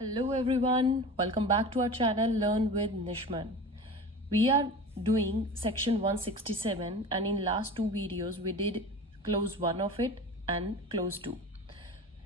Hello everyone, welcome back to our channel Learn with Nishman. We are doing section 167 and in last two videos we did close 1 of it and close 2.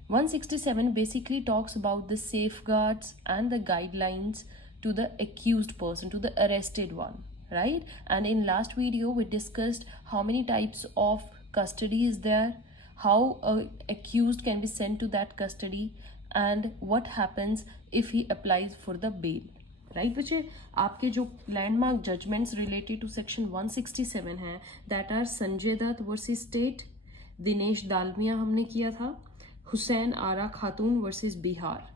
167 basically talks about the safeguards and the guidelines to the accused person, to the arrested one, right? And in last video we discussed how many types of custody is there, how a accused can be sent to that custody and what happens if he applies for the bail. Right बच्चे, आपके जो landmark judgements related to section 167 है that are Sanjay Dutt versus state, Dinesh Dalmia हमने किया था, हुसैन आरा खातून versus Bihar.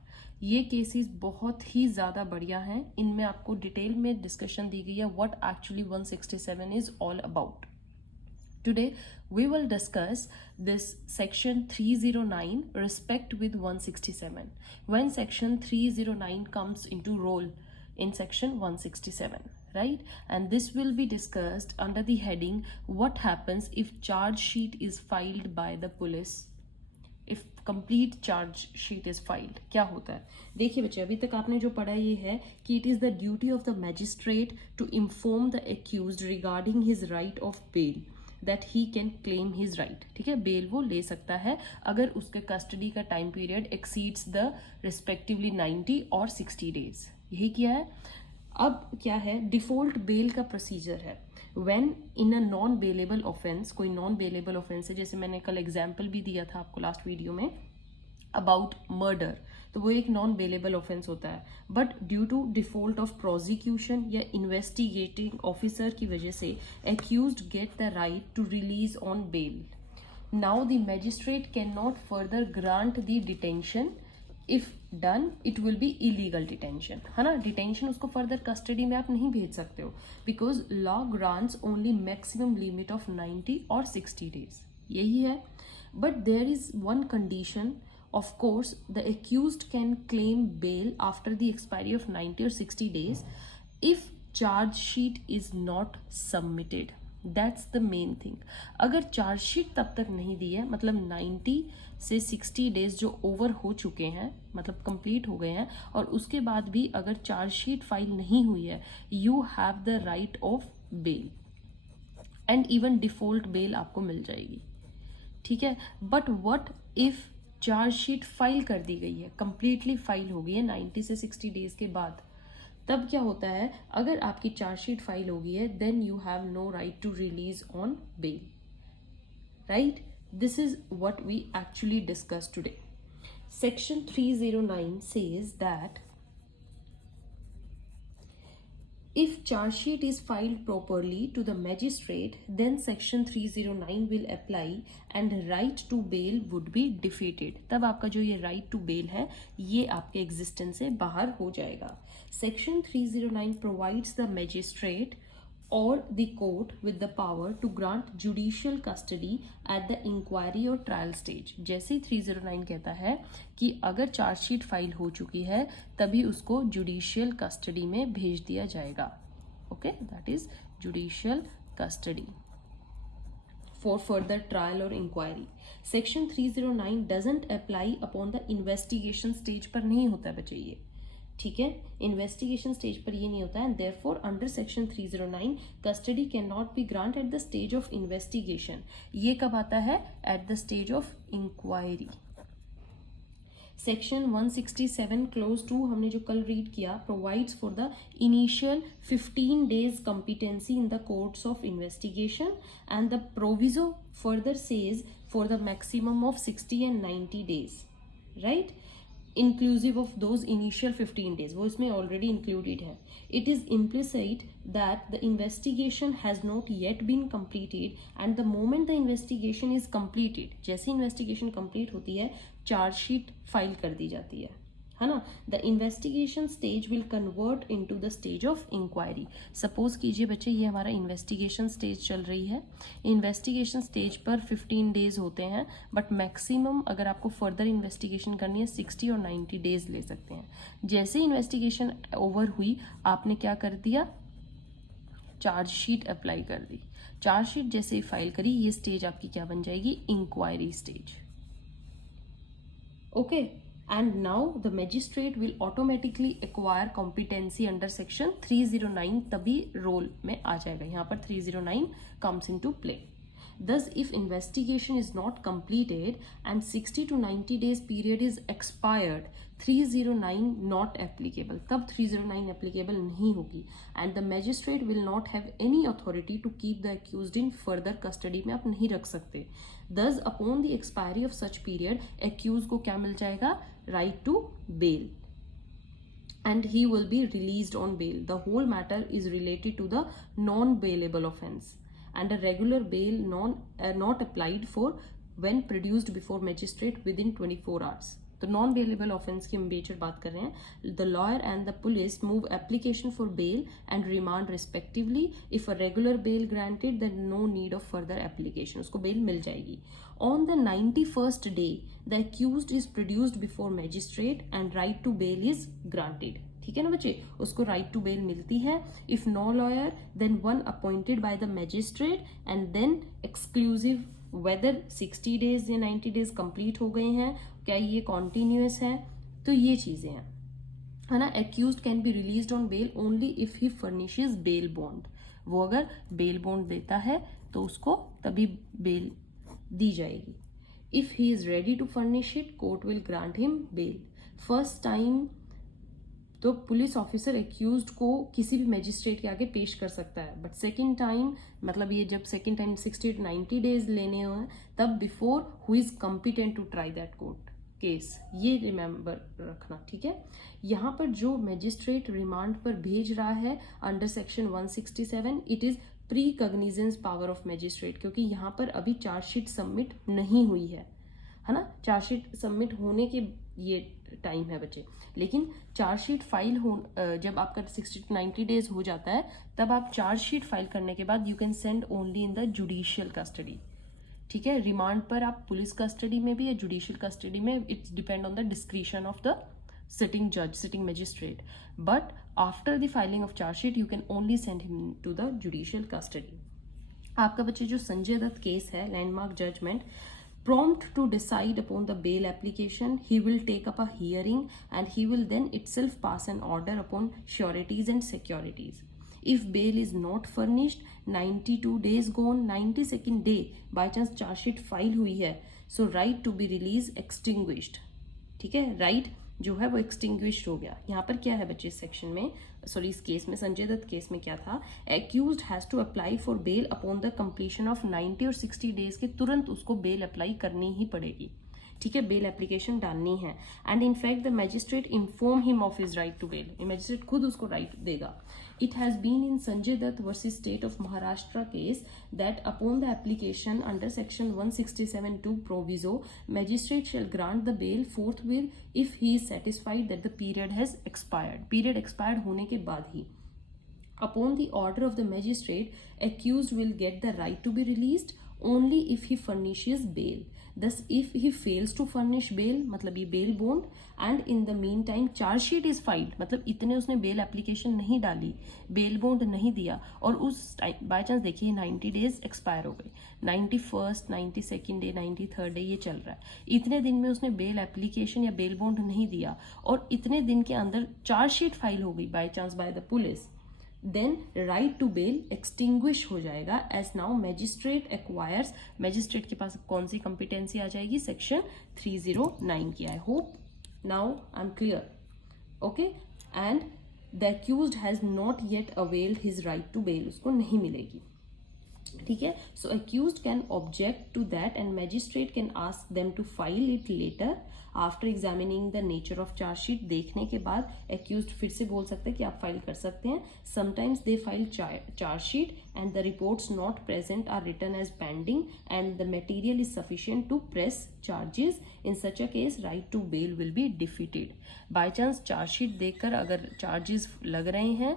ये cases बहुत ही ज़्यादा बढ़िया हैं. इनमें आपको डिटेल में डिस्कशन दी गई है what actually 167 is all about. Today we will discuss this section 309 respect with 167 when section 309 comes into role in section 167, right? And this will be discussed under the heading what happens if charge sheet is filed by the police, if complete charge sheet is filed. क्या होता है? देखिए बच्चे, अभी तक आपने जो पढ़ा ये है कि it is the duty of the magistrate to inform the accused regarding his right of bail that he can claim his right. ठीक है, बेल वो ले सकता है अगर उसके कस्टडी का time period exceeds the respectively 90 और 60 डेज. यही किया है. अब क्या है, डिफॉल्ट बेल का प्रोसीजर है when in a non bailable offence. कोई नॉन बेलेबल ऑफेंस है, जैसे मैंने कल एग्जाम्पल भी दिया था आपको लास्ट वीडियो में अबाउट मर्डर, तो वो एक नॉन बेलेबल ऑफेंस होता है. But due to default of prosecution या इन्वेस्टिगेटिंग ऑफिसर की वजह से accused get the right to release on bail. Now the magistrate can not further grant the detention. If done it will be illegal detention, है ना. Detention उसको further custody में आप नहीं भेज सकते हो because law grants only maximum limit of 90 और 60 डेज. यही है. But there is one condition. Of course, the accused can claim bail after the expiry of 90 or 60 days if charge sheet is not submitted. That's the main thing. अगर charge sheet तब तक नहीं दी है, मतलब 90 से 60 days जो over हो चुके हैं, मतलब कंप्लीट हो गए हैं, और उसके बाद भी अगर चार्ज शीट फाइल नहीं हुई है, you have the right of bail and even default bail आपको मिल जाएगी. ठीक है. But what if charge sheet file कर दी गई है, कंप्लीटली फाइल हो गई है 90 से 60 डेज के बाद, तब क्या होता है, अगर आपकी चार्ज शीट फाइल हो गई है then you have no right to release on bail. Right, this is what we actually discuss today. Section 309 says that if charge sheet is filed properly to the magistrate, then section 309 will apply and right to bail would be defeated. तब आपका जो ये right to bail है ये आपके existence से बाहर हो जाएगा. Section 309 provides the magistrate or the court with the power to grant judicial custody at the inquiry or trial stage. जैसे 309 कहता है कि अगर चार्ज शीट फाइल हो चुकी है तभी उसको जुडिशियल कस्टडी में भेज दिया जाएगा. Okay, that is judicial custody for further trial or inquiry. Section 309 doesn't apply upon the investigation stage पर नहीं होता है बच्चे ये. ठीक है, इन्वेस्टिगेशन स्टेज पर ये नहीं होता है. Therefore under section 309 custody can not be grant at the stage of investigation. ये कब आता है, at the stage of inquiry. Section 167 clause 2 हमने जो कल रीड किया provides for the initial 15 days competency in the courts of investigation and the proviso further says for the maximum of 60 and 90 days, right? Inclusive of those initial 15 days, वो इसमें already included है. It is implicit that the investigation has not yet been completed and the moment the investigation is completed, जैसे investigation complete होती है charge sheet file कर दी जाती है ना. The investigation stage will convert into the stage of inquiry. Suppose कीजिए बच्चे ये हमारा इन्वेस्टिगेशन स्टेज चल रही है. इन्वेस्टिगेशन स्टेज पर 15 डेज होते हैं बट मैक्सिमम अगर आपको फर्दर इन्वेस्टिगेशन करनी है 60 और 90 डेज ले सकते हैं. जैसे इन्वेस्टिगेशन ओवर हुई आपने क्या कर दिया, चार्ज शीट अप्लाई कर दी. चार्ज शीट जैसे ही फाइल करी ये स्टेज आपकी क्या बन जाएगी, inquiry stage. Okay, and now the magistrate will automatically acquire competency under section 309 तभी रोल में आ जाएगा. यहाँ पर 309 comes into play. Thus, if investigation is not completed and 60 to 90 days period is expired, 309 not applicable. तब 309 applicable नहीं होगी and the magistrate will not have any authority to keep the accused in further custody में आप नहीं रख सकते. Thus, upon the expiry of such period, accused को क्या मिल जाएगा? Right to bail. And he will be released on bail. The whole matter is related to the non-bailable offence. And a regular bail not applied for when produced before magistrate within 24 hours. तो non bailable offence की हम बेचर बात कर रहे हैं. The lawyer and the police move application for bail and remand respectively. If a regular bail granted then no need of further application. उसको bail मिल जाएगी. On the 91st day the accused is produced before magistrate and right to bail is granted. ठीक है ना बच्चे, उसको right to bail मिलती है. If no lawyer then one appointed by the magistrate and then exclusive whether 60 days या 90 days complete हो गए हैं, क्या ये कॉन्टिन्यूस है, तो ये चीजें हैं, है ना. Accused can be released on bail only if he furnishes bail bond. वो अगर बेल बॉन्ड देता है तो उसको तभी बेल दी जाएगी. If he is ready to furnish it, court will grant him bail. First time तो पुलिस ऑफिसर एक्यूज्ड को किसी भी मैजिस्ट्रेट के आगे पेश कर सकता है, बट सेकेंड टाइम मतलब ये जब सेकेंड टाइम 60 to 90 डेज लेने हो तब before who is competent to try that court case. ये रिमेंबर रखना. ठीक है, यहाँ पर जो मैजिस्ट्रेट रिमांड पर भेज रहा है under section 167, it is pre cognizance power of magistrate, क्योंकि यहाँ पर अभी चार्जशीट सबमिट नहीं हुई है ना. चार्जशीट सबमिट होने के ये टाइम है बच्चे, लेकिन चार्जशीट फाइल हो जब आपका 60 to 90 डेज हो जाता है तब आप चार्जशीट फाइल करने के बाद you can send only in the judicial custody. ठीक है, रिमांड पर आप पुलिस कस्टडी में भी या जुडिशियल कस्टडी में, it's depend on the discretion of the sitting जज, sitting magistrate. But after the filing of chargesheet you can only send him to the judicial custody. आपका बच्चे जो संजय दत्त केस है, landmark judgment, prompt to decide upon the bail application, he will take up a hearing and he will then itself pass an order upon sureties and securities. If bail is not furnished, 92 days gone, 92nd day by chance charge sheet file हुई है, so right to be released extinguished. ठीक है, right जो है वो extinguished हो गया. यहाँ पर क्या है बच्चे इस सेक्शन में, सॉरी इस केस में, संजय दत्त केस में क्या था, accused has to apply for bail upon the completion of 90 और 60 डेज के तुरंत उसको बेल अप्लाई करनी ही पड़ेगी. ठीक है, बेल एप्लीकेशन डालनी है. And in fact the magistrate inform him of his right to bail. Magistrate खुद उसको राइट देगा. It has been in Sanjay Dutt versus State of Maharashtra case that upon the application under section 167(2) proviso, magistrate shall grant the bail forthwith if he is satisfied that the period has expired. Period expired होने के बाद ही. Upon the order of the magistrate, accused will get the right to be released only if he furnishes bail. Thus, if he fails to furnish bail, मतलब ये bail bond, and in the meantime charge sheet is filed, मतलब इतने उसने bail application नहीं डाली, bail bond नहीं दिया, और उस टाइम बाई चांस देखिए 90 डेज एक्सपायर हो गए, 91st, 92nd day, 93rd day ये चल रहा है, इतने दिन में उसने बेल एप्लीकेशन या बेल बॉन्ड नहीं दिया और इतने दिन के अंदर चार्ज शीट फाइल हो गई by chance by the police, then right to bail extinguish हो जाएगा. As now magistrate acquires, magistrate के पास कौन सी कंपिटेंसी आ जाएगी, सेक्शन 309 की. I hope now I am clear. Okay, and the accused has not yet availed his right to bail, उसको नहीं मिलेगी. ठीक है, so accused can object to that and magistrate can ask them to file it later after examining the nature of chargesheet. देखने के बाद accused फिर से बोल सकते हैं कि आप फाइल कर सकते हैं. Sometimes they file charge sheet and the reports not present are written as pending and the material is sufficient to press charges. In such a case right to bail will be defeated. By chance charge sheet देखकर अगर charges लग रहे हैं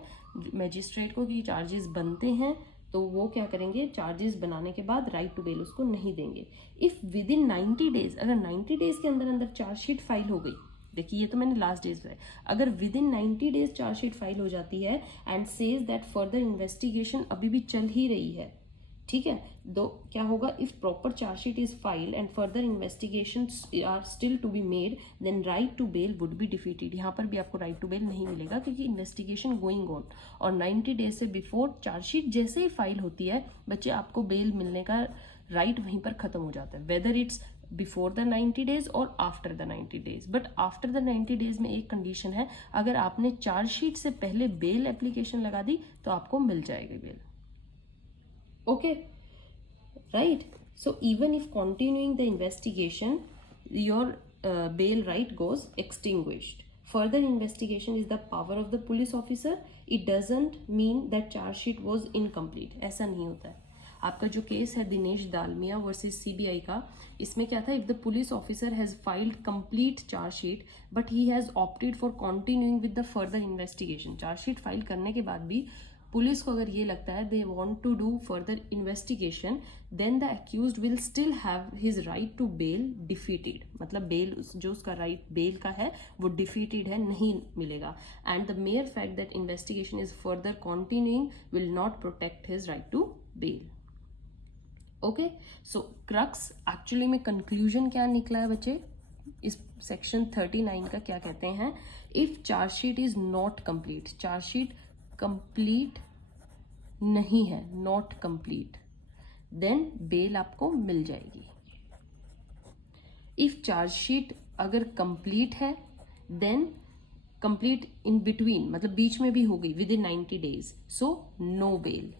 magistrate को कि charges बनते हैं, तो वो क्या करेंगे, चार्जेस बनाने के बाद राइट टू बेल उसको नहीं देंगे. इफ विद इन 90 डेज, अगर 90 डेज के अंदर अंदर चार्जशीट फाइल हो गई, देखिए ये तो मैंने लास्ट डेज है, अगर with in 90 days chargesheet file हो जाती है and says that further investigation अभी भी चल ही रही है, ठीक है, दो क्या होगा, if proper charge sheet is filed and further investigation are still to be made then right to bail would be defeated. यहाँ पर भी आपको राइट टू बेल नहीं मिलेगा क्योंकि इन्वेस्टिगेशन गोइंग ऑन, और 90 डेज से बिफोर चार्जशीट जैसे ही फाइल होती है बच्चे आपको बेल मिलने का राइट वहीं पर खत्म हो जाता है, whether it's before the 90 days और after the 90 days. But after the 90 days में एक कंडीशन है, अगर आपने चार्जशीट से पहले बेल एप्लीकेशन लगा दी तो आपको मिल जाएगी bell. Okay, right? So even if continuing the investigation, your bail right goes extinguished. Further investigation is the power of the police officer. It doesn't mean that charge sheet was incomplete. ऐसा नहीं होता है। आपका जो case है Dinesh Dalmia versus CBI का, इसमें क्या था, if the police officer has filed complete charge sheet but he has opted for continuing with the further investigation. Charge sheet file करने के बाद भी पुलिस को अगर ये लगता है they want to do further investigation, then the accused will still have his right to bail defeated. मतलब बेल जो उसका राइट बेल का है वो डिफीटेड है, नहीं मिलेगा। And the mere fact that investigation is further continuing will not protect his right to bail. Okay, so crux actually में कंक्लूजन क्या निकला है बच्चे, इस सेक्शन 39 का क्या कहते हैं, if charge sheet is not complete, charge sheet complete नहीं है, नॉट कंप्लीट, देन बेल आपको मिल जाएगी। इफ चार्जशीट अगर कंप्लीट है देन कंप्लीट इन बिटवीन, मतलब बीच में भी हो गई within 90 days, so no bail.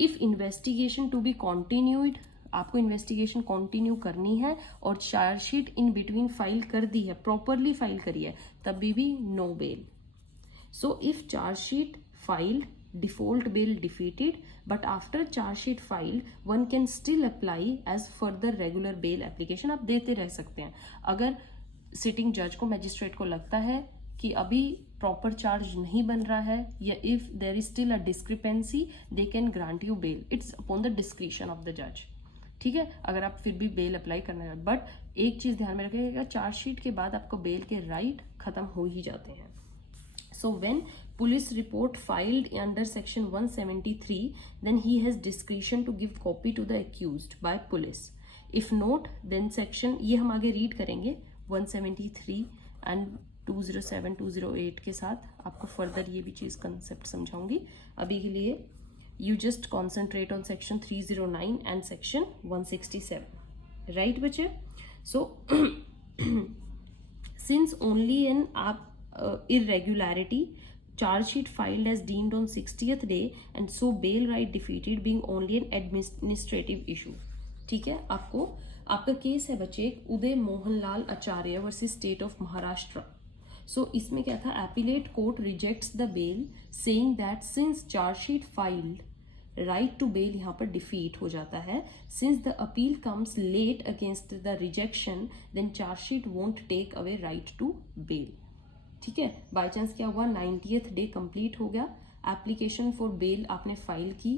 If investigation to be continued, आपको इन्वेस्टिगेशन कंटिन्यू करनी है और चार्जशीट इन बिटवीन फाइल कर दी है, प्रॉपरली फाइल करी है, तभी भी no bail. So if charge sheet filed, default bail defeated, but after charge sheet filed, one can still apply as further regular bail application. आप देते रह सकते हैं। अगर सिटिंग जज को, मैजिस्ट्रेट को लगता है कि अभी प्रॉपर चार्ज नहीं बन रहा है, या if there is still a discrepancy, they can grant you bail. It's upon the discretion of the जज। ठीक है, अगर आप फिर भी बेल अप्लाई करना है, बट एक चीज ध्यान में रखिएगा, चार्ज शीट के बाद आपको बेल के राइट खत्म हो ही जाते हैं। So when police report filed under section 173, then he has discretion to give copy to the accused by police. If not, then section, ये हम आगे रीड करेंगे 173 and 207 208 के साथ, आपको फर्दर ये भी चीज़ कंसेप्ट समझाऊंगी। अभी के लिए you just concentrate on section 309 and section 167, right बच्चे? So since only an irregularity, charge sheet filed as deemed on 60th day and so bail right defeated being only an administrative issue. ठीक है, आपका case है बच्चे Uday Mohanlal Acharya versus state of Maharashtra. So इसमें क्या था, appellate court rejects the bail saying that since charge sheet filed right to bail यहाँ पर डिफीट हो जाता है, since the appeal comes late against the rejection then charge sheet won't take away right to bail. ठीक है, by chance क्या हुआ, 90th day complete हो गया, एप्लीकेशन फॉर बेल आपने फाइल की,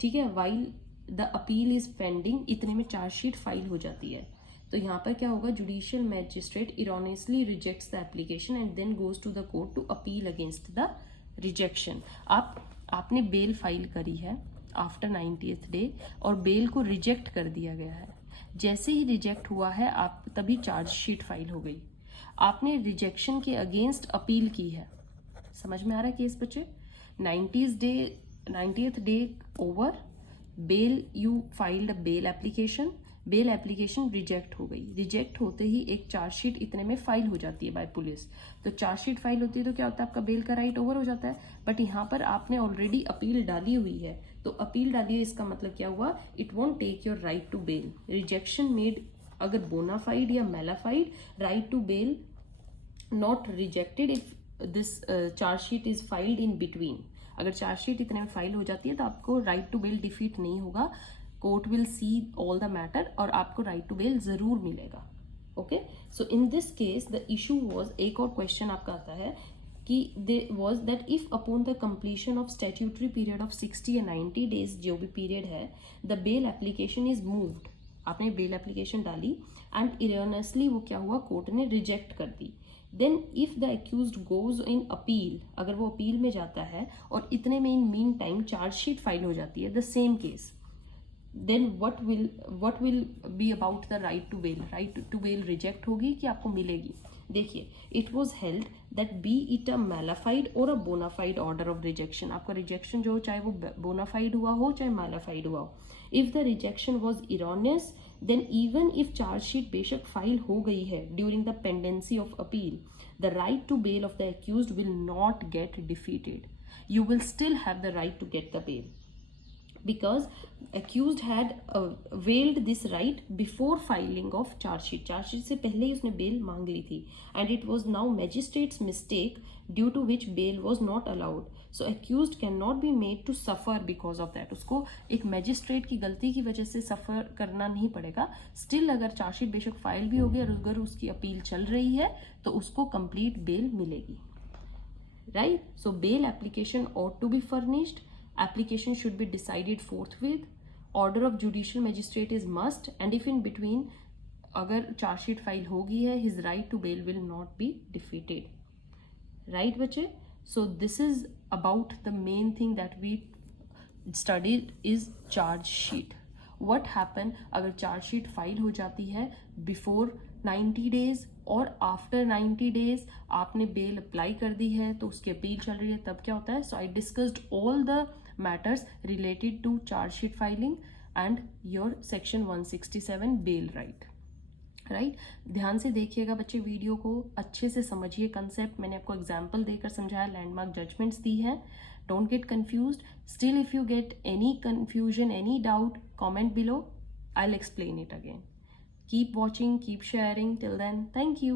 ठीक है, while the appeal is pending, इतने में चार्जशीट फाइल हो जाती है। तो यहाँ पर क्या होगा, judicial magistrate erroneously rejects the application and then goes to the court to appeal against the rejection. आपने बेल फाइल करी है आफ्टर 90th डे और बेल को रिजेक्ट कर दिया गया है। जैसे ही रिजेक्ट हुआ है आप तभी चार्जशीट फाइल हो गई, आपने रिजेक्शन के अगेंस्ट अपील की है। समझ में आ रहा है केस बच्चे? 90th day over, bail you filed bail application reject हो गई, रिजेक्ट होते ही एक चार्जशीट इतने में फाइल हो जाती है बाय पुलिस। तो चार्जशीट फाइल होती है तो क्या होता है, आपका बेल का राइट ओवर हो जाता है। बट यहाँ पर आपने ऑलरेडी अपील डाली हुई है, तो अपील डाली है इसका मतलब क्या हुआ, it won't take your right to bail. Rejection made अगर बोनाफाइड या malafide, right to bail not rejected if this charge sheet is filed in between. अगर चार्जशीट इतने में फाइल हो जाती है तो आपको राइट टू बेल डिफीट नहीं होगा, court will see all the matter और आपको राइट टू बेल जरूर मिलेगा। Okay, so in this case the issue was, एक और क्वेश्चन आपका आता है कि they was that if upon the completion of statutory period of 60 या 90 डेज, जो भी पीरियड है, the bail application is moved, आपने बेल एप्लीकेशन डाली एंड इरॉनियसली वो क्या हुआ, कोर्ट ने रिजेक्ट कर दी. Then if the accused goes in appeal, अगर वो अपील में जाता है और इतने में in mean time chargesheet file हो जाती है the same case, then what will be about the right to bail. Right to bail reject होगी कि आपको मिलेगी. देखिए, it was held that be it a malafide और a bonafide order of rejection, आपका रिजेक्शन जो हो चाहे वो बोनाफाइड हुआ हो चाहे मैलाफाइड हुआ हो, if the rejection was erroneous then even if chargesheet बेशक फाइल हो गई है during the pendency of appeal, the right to bail of the accused will not get defeated. You will still have the right to get the bail because accused had availed this right before filing of charge sheet. Charge sheet से पहले ही उसने bail मांग ली थी and it was now magistrate's mistake due to which bail was not allowed. So accused cannot be made to suffer because of that. उसको एक magistrate की गलती की वजह से suffer करना नहीं पड़ेगा. Still अगर charge sheet बेशक फाइल भी होगी और अगर उसकी अपील चल रही है तो उसको complete bail मिलेगी. Right? So bail application ought to be furnished. Application should be decided forthwith. Order of judicial magistrate is must, and if in between अगर charge फाइल होगी है, his right to bail will not be defeated. Right बच्चे? So this is about the main thing that we studied is charge sheet. What happen अगर charge sheet file हो जाती है before 90 days और after 90 days आपने bell apply कर दी है तो उसकी अपील चल रही है, तब क्या होता है. So I discussed all the matters related to chargesheet filing and your section 167 bail right. ध्यान से देखिएगा बच्चे, वीडियो को अच्छे से समझिए कंसेप्ट. मैंने आपको एग्जाम्पल देकर समझाया, लैंडमार्क जजमेंट्स दी है. Don't get confused. Still if you get any confusion, any doubt, comment below. I'll explain it again. Keep watching, keep sharing. Till then, thank you.